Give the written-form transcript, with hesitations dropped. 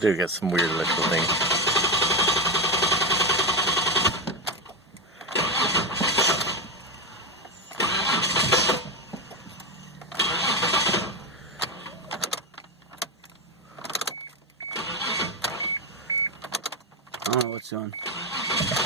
do get some weird electrical things. I don't know what's doing.